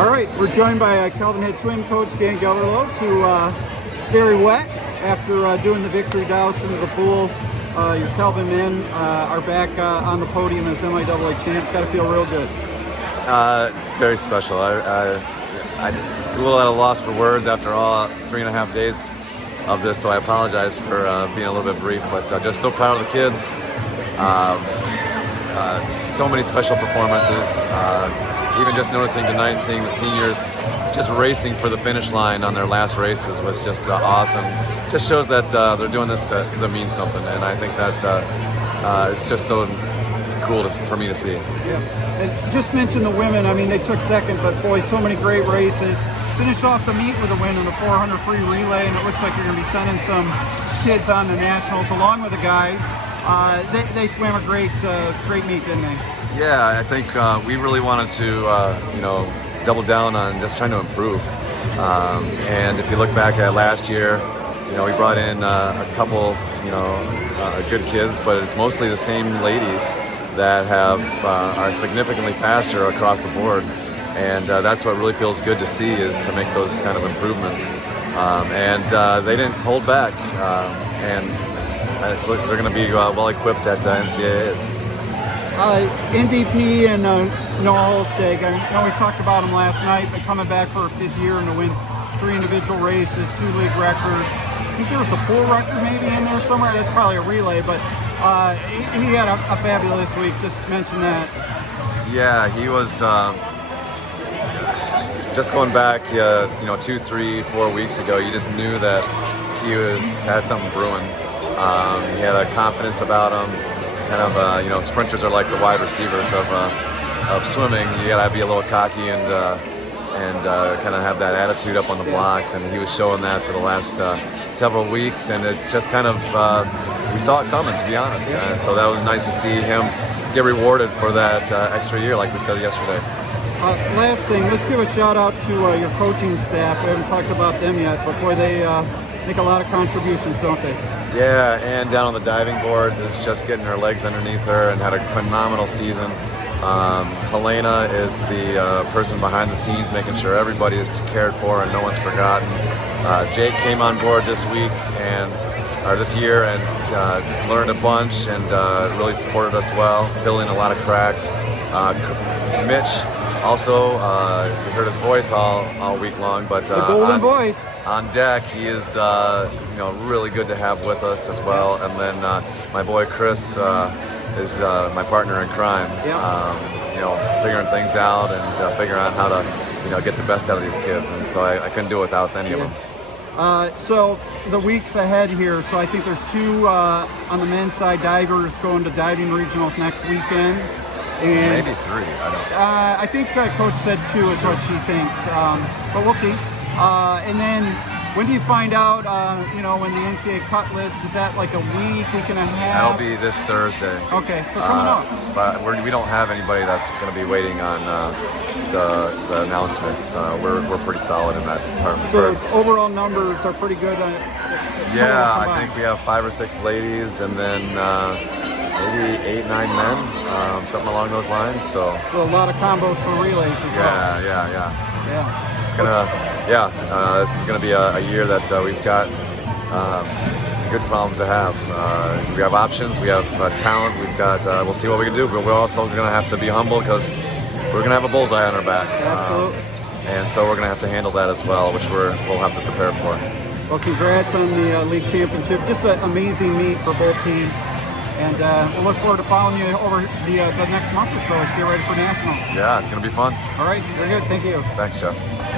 All right, we're joined by Calvin head swim coach Dan Gelderloos, who is very wet after doing the victory douse into the pool. Your Calvin men are back on the podium as MIAA champs. Got to feel real good. Very special. I'm a little at a loss for words after all 3.5 days of this, so I apologize for being a little bit brief, but just so proud of the kids. So many special performances. Even just noticing tonight, seeing the seniors just racing for the finish line on their last races was just awesome. Just shows that they're doing this because it means something, and I think that it's just so cool for me to see. Yeah, and just mention the women. I mean, they took second, but boy, so many great races. Finished off the meet with a win in the 400 free relay, and it looks like you're going to be sending some kids on to nationals along with the guys. They swam a great meet, didn't they? Yeah, I think we really wanted to, double down on just trying to improve. And if you look back at last year, we brought in a couple, good kids, but it's mostly the same ladies that are significantly faster across the board. And that's what really feels good to see, is to make those kind of improvements. And they didn't hold back. And they're going to be well equipped at NCAAs. MVP and Noah Holsteg, I know we talked about him last night, but coming back for a 5th year and to win 3 individual races, 2 league records. I think there was a pool record maybe in there somewhere. That's probably a relay, but he had a fabulous week. Just mention that. Yeah, he was just going back, 2, 3, 4 weeks ago. You just knew that he had something brewing. He had a confidence about him. Kind of, sprinters are like the wide receivers of swimming. You gotta be a little cocky and kind of have that attitude up on the blocks. And he was showing that for the last several weeks, and it just kind of we saw it coming, to be honest. And so that was nice to see him get rewarded for that extra year, like we said yesterday. Last thing, let's give a shout out to your coaching staff. We haven't talked about them yet, but boy, they make a lot of contributions, don't they? Yeah, and down on the diving boards is just getting her legs underneath her and had a phenomenal season. Helena is the person behind the scenes, making sure everybody is cared for and no one's forgotten. Jake came on board this year and learned a bunch and really supported us well, filling a lot of cracks. Mitch also, you heard his voice all week long, but the golden voice on deck, he is really good to have with us as well. And then my boy Chris is my partner in crime. Yeah. Figuring things out and figuring out how to get the best out of these kids. And so I couldn't do it without any of them. So the weeks ahead here. So I think there's 2 on the men's side divers going to diving regionals next weekend. And maybe 3. I think Coach said 2 is what she thinks, but we'll see. And then when do you find out? When the NCAA cut list, is that like a week and a half? That'll be this Thursday. Okay, so coming up. But we don't have anybody that's going to be waiting on the announcements. We're pretty solid in that department. So overall numbers are pretty good. Yeah, I think we have 5 or 6 ladies, and then maybe 8, 9 men, something along those lines. So a lot of combos for relays as well. Yeah. It's this is gonna be a year that we've got good problems to have. We have options, we have talent, we've got. We'll see what we can do, but we're also gonna have to be humble because we're gonna have a bullseye on our back. Absolutely. And so we're gonna have to handle that as well, which we'll have to prepare for. Well, congrats on the league championship. Just an amazing meet for both teams. And we'll look forward to following you over the next month or so as you get ready for nationals. Yeah, it's going to be fun. All right, very good. Thank you. Thanks, Jeff.